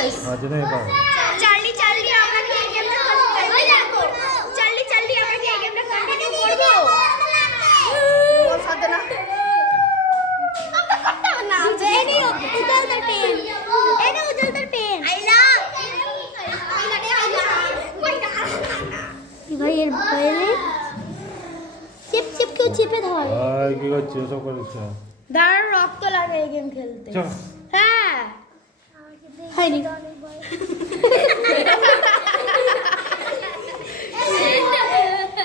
guess Charlie Charlie আমরা কি এই গেমটা চার্লি চার্লি আমরা কি এই গেমটা কন্টিনিউ করব ও সাথে না আমরা করতে না এনি উজ্জ্বল পেন এনি উজ্জ্বল পেন আইলা ভাই এর বাইরে চিপ চিপ কেউ চিপে ধর ভাই কি করছিস সব করছিস দাঁড়ার রক্ত লাগে এই গেম খেলতে হ্যাঁ হয়নি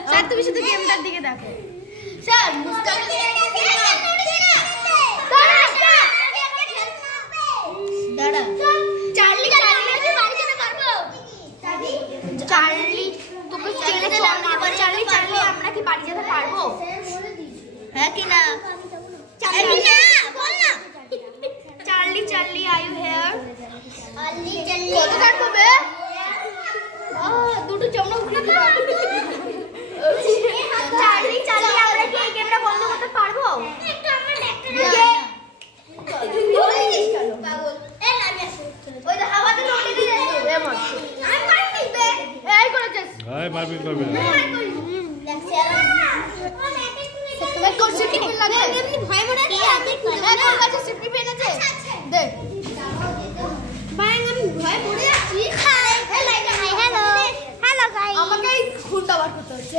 স্যার তুমি শুধু গেমটার দিকে দেখো স্যার মুস্তাক দাঁড়া চার্লি চার্লি কি বাড়ি যেতে পারবো চার্লি তোকে চেনে চার্লি চার্লি আমরা কি বাড়ি যেতে পারবো হ্যাঁ কি না চার্লি না বল না Charlie Charlie are you here Charlie Charlie কত কাটবো বে দুটো চামড়া উঠে দিল চার্লি চার্লি আমরা কি এই গেমটা বন্ধ করতে পারবো একটু আমরা লেখা পাগল আমি আসি ওই তো হাওয়াতে উড়ে দিয়ে এ মত আমি মার দিবে এই করেছিস ভাই মারবি করবি না मैं को सिटी पेन लगा एमनी भय मरे কি আছে খুলে তোর কাছে সিটি পেন আছে দে ভাই আমি ভয় পড়ে যাচ্ছি হ্যালো হ্যালো হ্যালো গাইস আমাকে খুনটা বার করতে হচ্ছে